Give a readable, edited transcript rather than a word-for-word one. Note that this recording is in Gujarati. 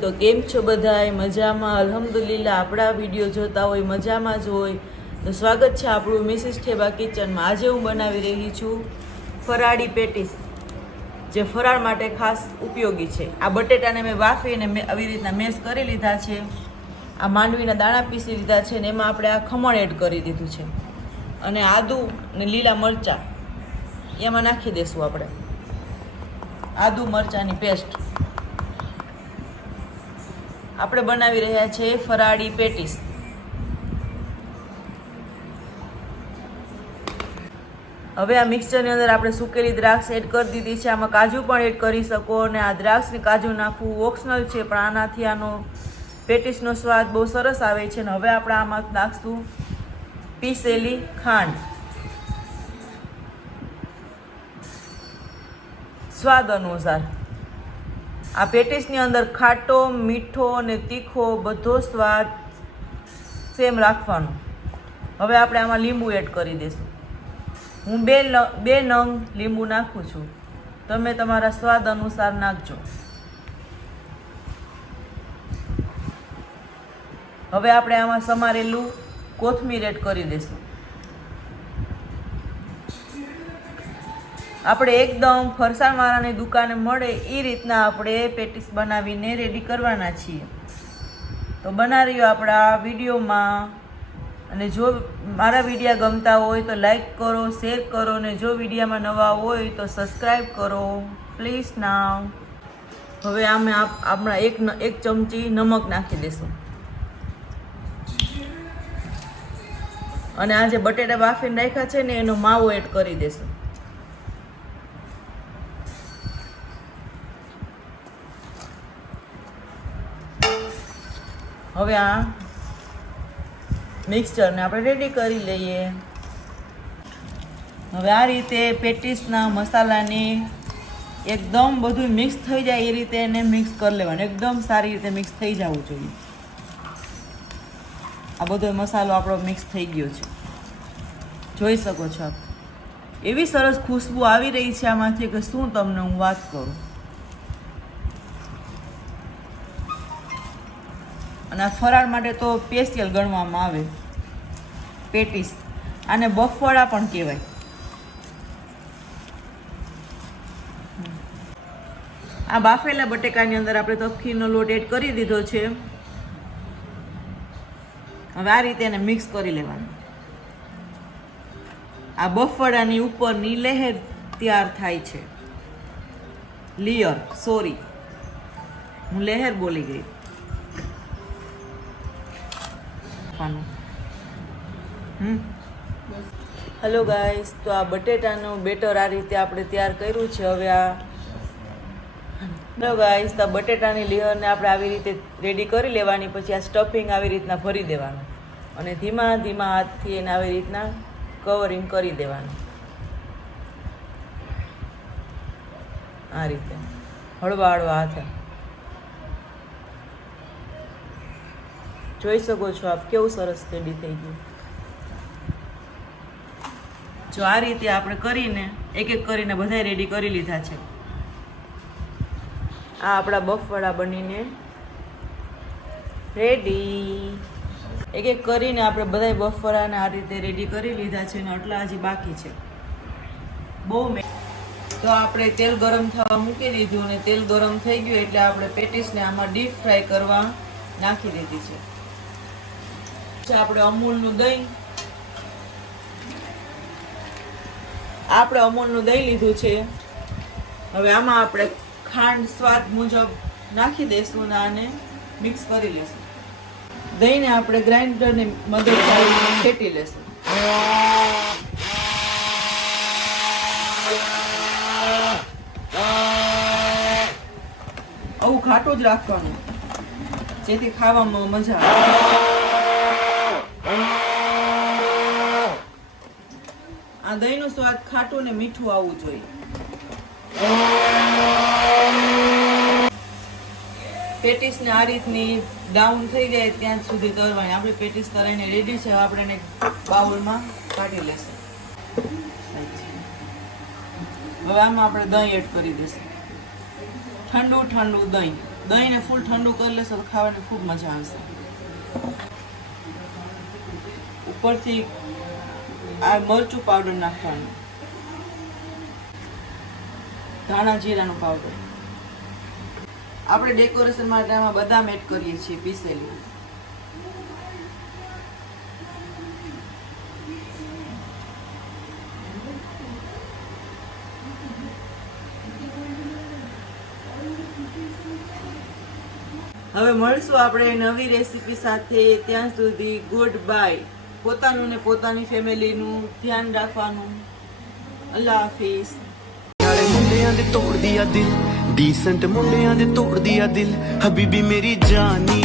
તો કેમ છો બધાય? મજામાં? અલ્હમ્દુલિલ્લાહ. આપણા વિડીયો જોતા હોય મજામાં જ હોય તો સ્વાગત છે આપણું મિસિસ ઠેબા કિચનમાં. આજે હું બનાવી રહી છું ફરાળી પેટીસ, જે ફરાળ માટે ખાસ ઉપયોગી છે. આ બટેટાને મેં બાફીને આવી રીતના મેશ કરી લીધા છે. આ માંડવીના દાણા પીસી લીધા છે ને એમાં આપણે આ ખમણ એડ કરી દીધું છે અને આદુ ને લીલા મરચાં એમાં નાખી દઈશું. આપણે આદુ મરચાંની પેસ્ટ આપણે બનાવી રહ્યા છીએ ફરાળી પેટીસ. હવે આ મિક્સચરની અંદર આપણે સૂકેલી દ્રાક્ષ એડ કરી દીધી છે. આમાં કાજુ પણ એડ કરી શકો અને આ દ્રાક્ષ ને કાજુ નાખવું ઓપ્શનલ છે, પણ આનાથી આનો પેટીસનો સ્વાદ બહુ સરસ આવે છે. અને હવે આપણે આમાં નાખશું પીસેલી ખાંડ સ્વાદ અનુસાર. આ પેટીસની અંદર ખાટો, મીઠો અને તીખો બધો સ્વાદ સેમ રાખવાનો. હવે આપણે આમાં લીંબુ એડ કરી દઈશું. હું બે નંગ લીંબુ નાખું છું, તમે તમારા સ્વાદ અનુસાર નાખજો. હવે આપણે આમાં સમારેલું કોથમીર એડ કરી દઈશું. આપણે એકદમ ફરસાણવાળાની દુકાને મળે એ રીતના આપણે પેટીસ બનાવીને રેડી કરવાના છીએ. તો બનાવ્યો આપણા વિડીયોમાં. અને જો મારા વિડીયા ગમતા હોય તો લાઈક કરો, શેર કરો, અને જો વિડીયામાં નવા હોય તો સબસ્ક્રાઈબ કરો પ્લીઝ નાવ. હવે આમે આપણા એક ચમચી નમક નાખી દઈશું અને આ જે બટેટા બાફીને રાખ્યા છે ને એનો માવો એડ કરી દઈશું. હવે આ મિક્સચરને આપણે રેડી કરી લઈએ. હવે આ રીતે પેટીસના મસાલાને એકદમ બધું મિક્સ થઈ જાય એ રીતે એને મિક્સ કરી લેવાનું. એકદમ સારી રીતે મિક્સ થઈ જવું જોઈએ. આ બધો મસાલો આપણો મિક્સ થઈ ગયો છે, જોઈ શકો છો આપ. એવી સરસ ખુશ્બુ આવી રહી છે આમાંથી કે શું તમને હું વાત કરું. અને આ ફરાળ માટે તો સ્પેશિયલ ગણવામાં આવે પેટીસ. આને બફવાળા પણ કહેવાય. આ બાફેલા બટેકાની અંદર આપણે તપકીનો લોટ એડ કરી દીધો છે. હવે આ રીતે એને મિક્સ કરી લેવાનું. આ બફવાળાની ઉપરની લહેર તૈયાર થાય છે. લેયર, સોરી હું લહેર બોલી ગઈ. હેલો ગાઈસ, તો આ બટેટાનું બેટર આ રીતે આપણે તૈયાર કર્યું છે. હવે હેલો ગાઈસ, તો બટેટાની લેયરને આપણે આવી રીતે રેડી કરી લેવાની. પછી આ સ્ટફિંગ આવી રીતના ભરી દેવાનું અને ધીમા ધીમા હાથથી એને આવી રીતના કવરિંગ કરી દેવાનું. આ રીતે હળવા હળવા હાથે જોઈ શકો છો આપ કેવું સરસ રેડી થઈ ગયું. જો આ રીતે આપણે કરીને એક એક કરીને બધાય રેડી કરી લીધા છે. આ આપણા બફવાળા બનીને રેડી. એક એક કરીને આપણે બધાય બફવાળાને આ રીતે રેડી કરી લીધા છે અને આટલા હજી બાકી છે. બહુ તો આપણે તેલ ગરમ થવા મૂકી દીધું અને તેલ ગરમ થઈ ગયું એટલે આપણે પેટીસને આમાં ડીપ ફ્રાય કરવા નાખી દીધી છે. આપણે અમૂલનું દહીં લીધું છે. હવે આમાં આપણે ખાંડ સ્વાદ મુજબ નાખી દઈશું અને આને મિક્સ કરી લેશું. દહીંને આપણે ગ્રાઇન્ડરની મદદથી ફેટી લેશું. આવું ખાટું જ રાખવાનું જેથી ખાવામાં મજા આવે. આ દહીંનો સ્વાદ ખાટું ને મીઠું આવવું જોઈએ. પેટીસને આ રીતની ડાઉન થઈ જાય ત્યાં સુધી તળવાની. આપણી પેટીસ તળાઈને રેડી છે. આપણે એને બાઉલમાં કાઢી લેશું. હવે આમાં આપણે દહીં એડ કરી દઈશું. ઠંડુ દહીં. દહીંને ફૂલ ઠંડુ કરી લેશો તો ખાવાની ખૂબ મજા આવશે. ઉપરથી આ મરચું પાવડર નાખવાનું, ધાણા જીરાનું પાવડર. આપણે ડેકોરેશન માટે આમાં બદામ એડ કરીએ છીએ પીસેલી. હવે મળશું આપણે નવી રેસીપી સાથે. ત્યાં સુધી ગુડ બાય. પોતાનું ને પોતાની ફેમિલીનું ધ્યાન રાખવાનું. અલ્લાહ હાફિઝ. ਮੁੰਡਿਆਂ ਦੇ ਤੋੜਦੀ ਆ ਦਿਲ ਡੀਸੈਂਟ ਮੁੰਡਿਆਂ ਦੇ ਤੋੜਦੀ ਆ ਦਿਲ ਹਬੀਬੀ ਮੇਰੀ ਜਾਨੀ